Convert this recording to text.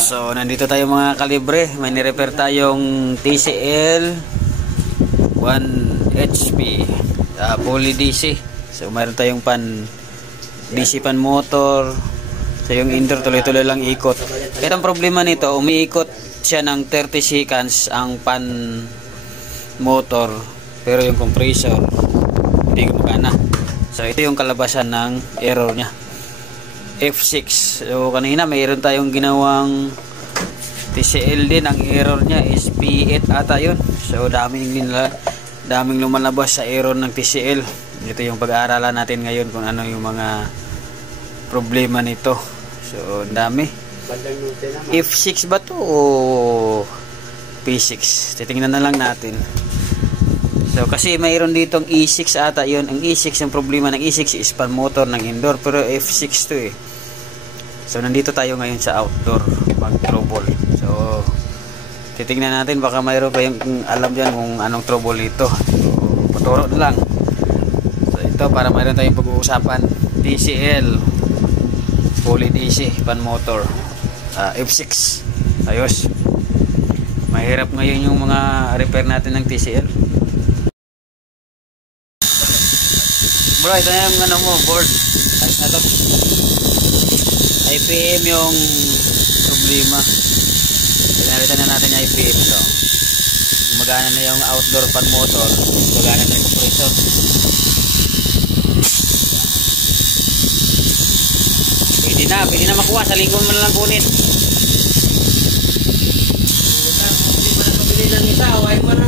So, nandito tayo mga kalibre. May ni-repair tayong TCL 1 HP fully DC. So, mayroon tayong DC pan motor. So, yung indoor tuloy-tuloy lang ikot. Kaya ang problema nito, umiikot siya ng 30 seconds ang pan motor. Pero yung compressor, hindi gumagana. So, ito yung kalabasan ng error niya. F6. So kanina mayroon tayong ginawang TCL din, ang error niya is P8 ata yun. So daming lumalabas sa error ng TCL. Ito yung pag-aaralan natin ngayon kung ano yung mga problema nito. So dami. F6 ba to o P6? Titingnan na lang natin. So kasi mayroon ditong E6 ata yun. Ang E6, yung problema ng E6 is pan motor ng indoor, pero F6 to eh. So nandito tayo ngayon sa outdoor mag-trouble. So titingnan natin, baka mayroon kayong alam dyan kung anong trouble ito. So paturo na lang. So ito, para mayroon tayong pag-uusapan. TCL fully DC pan motor F6. Ayos. Mahirap ngayon yung mga repair natin ng TCL. Bro, ito na yung ano mo, board. Ayos na to. IPM yung problema. Pinalitan na natin yung IPM ito. Gumagana na yung outdoor pan motor. Gumagana na yung compressor. Pwede na makuha. Sa linggo mo na lang kunin. Pwede na pabili ng isa. Huwag mo na.